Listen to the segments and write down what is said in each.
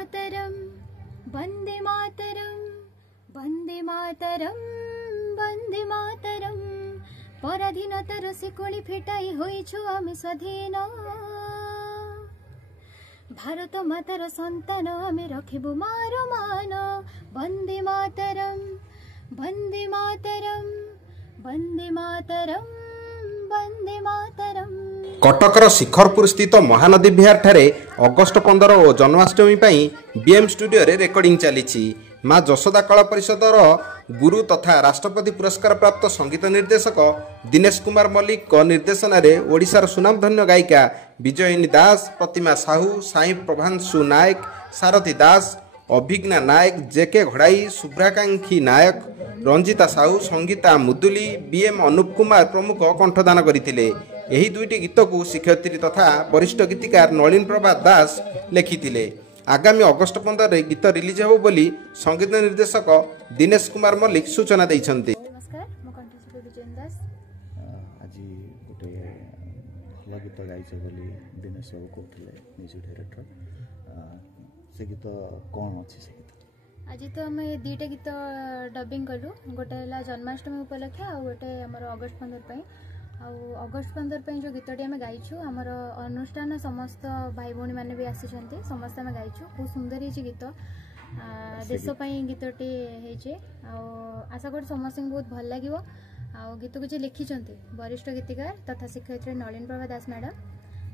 मातरम वंदे मातरम वंदे मातरम वंदे मातरम पराधीनतार शिकुली फिटाई होइछु आमे स्वाधीन भारत मातार संतान आमे रखिबु मारो मान वंदे मातरम वंदे मातरम वंदे मातरम वंदे मातरम। कटकर शिखरपुर स्थित महानदी विहार ठारे अगस्ट 15 और जन्माष्टमी बीएम स्टूडियो रे रेकर्डिंग चली। माँ जशोदा कला परिषदर गुरु तथा राष्ट्रपति पुरस्कार प्राप्त संगीत निर्देशक दिनेश कुमार मल्लिक निर्देशन रे ओडिशार सुनामधन्य गायिका विजयिनी दास, प्रतिमा साहू, साई प्रभांशु नायक, सारथी दास, अभिज्ञा नायक, जेके घड़ाई, शुभ्राकांक्षी नायक, रंजिता साहू, संगीता मुदुली, बीएम अनूप कुमार प्रमुख कंठदान करथिले। एही दुईटी गीत को शिक्षयित्री तथा वरिष्ठ गीतिकार नलिन प्रभा दास लिखिथिले। आगामी अगस्ट 15 रे गीत रिलीज हो बोली संगीत निर्देशक दिनेश कुमार मल्लिक सूचना दैछन्ति। नमस्कार, म कंठशिल्पी विजयिनी दास। आज गोटे भल गीत गाइछ बोली दिनेश बाबू कहथिले, म्यूजिक डायरेक्टर। से गीत कौन अछि? से गीत आज तो आम दुईटा गीत डबिंग कलु। गोटे है जन्माष्टमी उपलक्षे आ गोटे आमर अगस्ट 15 पे। अगस्ट 15 पे जो गीतटी आम गाइछु आमर अनुष्ठान समस्त भाई भौणी मैंने भी आसी समस्त आम गाइछु। बहुत सुंदर है गीत, देशपाई गीतटी है। आशा कर समस्त बहुत भल लगे। गीत को लिखिं वरिष्ठ गीतिकार तथा शिक्षयित्री नलिन प्रभा दास मैडम।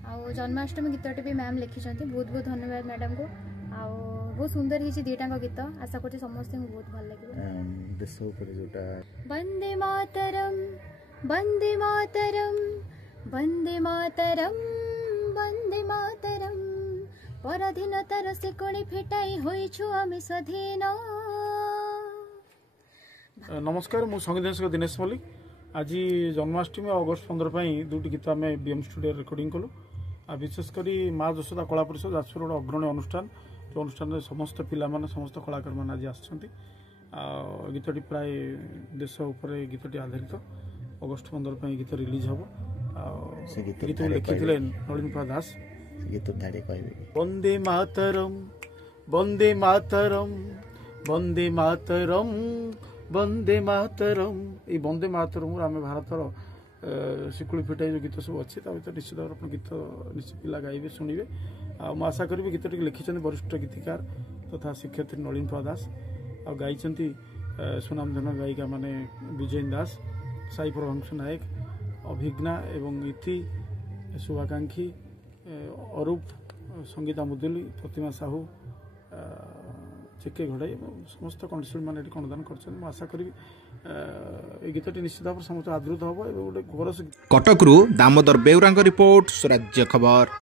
आ जन्माष्टमी गीतटी भी मैम लिखिं। बहुत बहुत धन्यवाद मैडम को। बहुत सुंदर है दीटा गीत। आशा कर समस्त बहुत भल लगे। वंदे मातरम वंदे मातरम वंदे मातरम वंदे मातरम पराधीनतार शिकुली फिटाई होइछु आमे स्वाधीन। नमस्कार, मु संगीत निर्देशक दिनेश मल्लिक। आज जन्माष्टमी अगस्ट 15 दुईटी गीत आम बीएम स्टूडियो रेकर्डिंग कलु। विशेषकर माँ जशोदा कला परिषद जाजपुर गोटे अग्रणी अनुष्ठान। जो अनुष्ठान में समस्त पिला माने समस्त कलाकार मैंने आज आसछन्ति। गीतटी प्राय देश उपर गीतटी आधारित। अगस्ट 15 गीत रिलीज हम। गीत लिखिथिले नलिन प्रभा दास। गीत धारे कहबे वंदे मातरम वंदे मातरम वंदे मातरम वंदे मातरम। ये वंदे मातरम आम भारतर शिकुली फिटाई जो गीत सब अच्छे निश्चित भाव गीत निश्चित पिला गाइबे शुणवे। आशा करी गीतटी लिखिं वरिष्ठ गीतिकार तथा शिक्षयित्री नलिन प्रभा दास। गाई सुनामधन्य गायिका माने विजयिनी दास, साई प्रभांशु नायक, अभिज्ञा एवं इति, शुभाकांक्षी, अरूप, संगीता मुदुली, प्रतिमा साहू, जेके घड़ाई समस्त कंठशिल्पी मैंने कंठदान कर। आशा करी गीतटी निश्चित भाव समस्त आदृत हम। गोटे घोर कटकरू दामोदर बेउरा रिपोर्ट, स्वराज्य खबर।